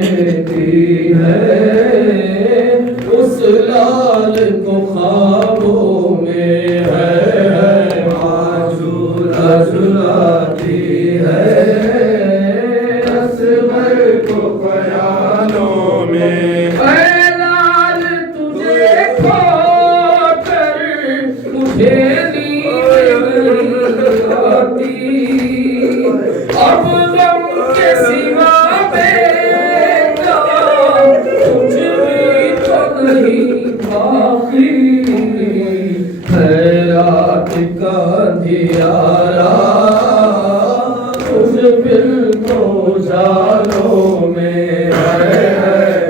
देती है, उस लाल को ख्वाबों में है माँ झूला झुलाती है, असगर को ख्यालों में। ऐ लाल तुझे खोकर मुझे नींद नहीं आती, अब गम के सिवा बेटा कुछ भी तो नहीं बाकी, खैरात का अंधियारा उस बिल को उजालों में है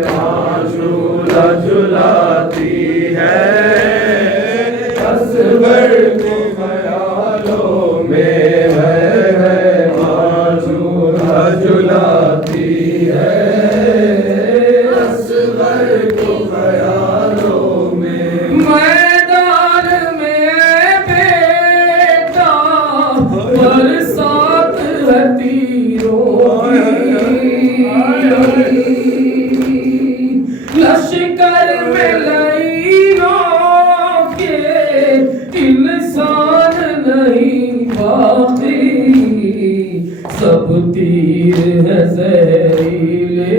माँ झूला झुलाती है, असगर को ख्यालों में है माँ झूला झुलाती है, असगर को ख्यालों में। मैदान में बेटा बरसात है तीरों की, लश्कर में लाइनों के इंसान नहीं बाकी, सब तीर है जहरीले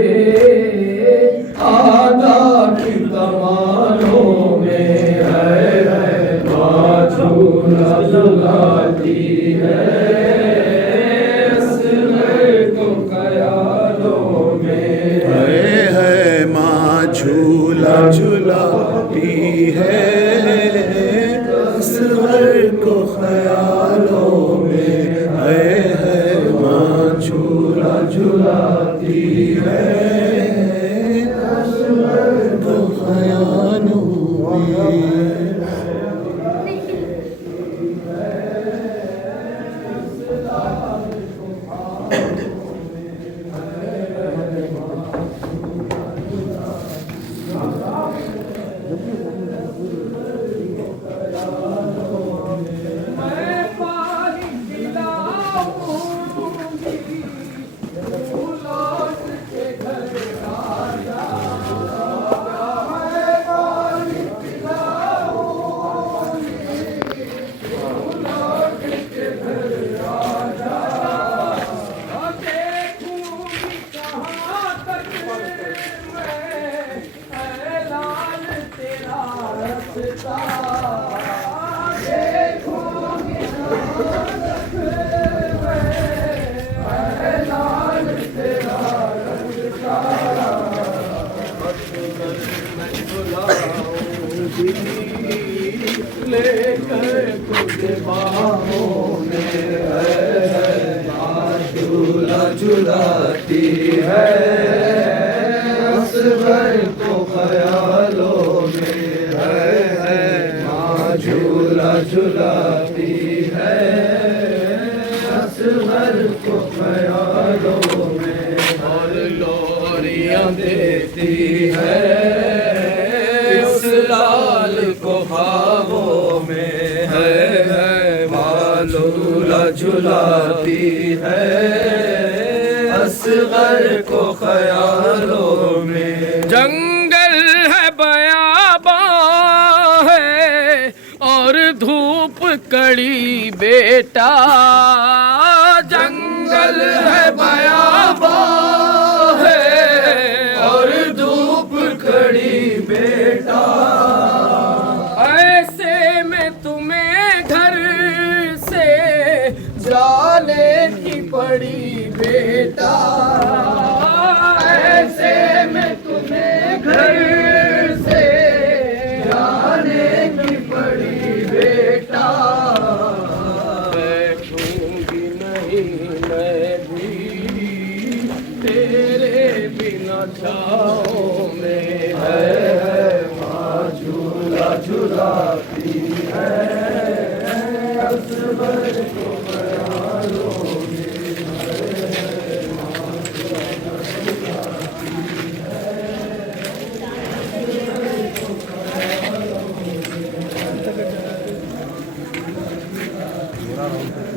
आदा की कमानों में है माँ झूला झुलाती है, असगर को ख्यालों में है माँ झूला झुलाती है, असगर को ख्यालों में है माँ झूला झुलाती है, असगर को ख्यालों में। मैं पानी पिलाऊंगी, तू लौट के घर आजा, मैं पानी पिलाऊंगी, तू लौट के घर आजा, देखूंगी कहाँ तक मैं ऐ लाल तेरा रास्ता, देखूंगी कहाँ तक मैं ऐ लाल तेरा रास्ता, लेकर तुझे बाहों में है माँ झूला झुलाती है, असगर को ख्यालों में है माँ झूला झुलाती है, असगर को ख्यालों में। और लोरियां देती है उस लाल को ख्वाबों में है माँ झूला झुलाती है, असगर को ख्यालों में। जंगल है बयाबां है और धूप कड़ी बेटा, जंगल है बयाबां है और धूप कड़ी बेटा, ऐसे में तुम्हें घर से जाने की पड़ी बेटा, ऐसे में तुम्हें घर से जाने की पड़ी बेटा, बैठूंगी नहीं मैं भी तेरे बिना छाओं में है माँ झूला झुलाती है, असगर को ख्यालों में है माँ झूला झुलाती है, असगर को ख्यालों में।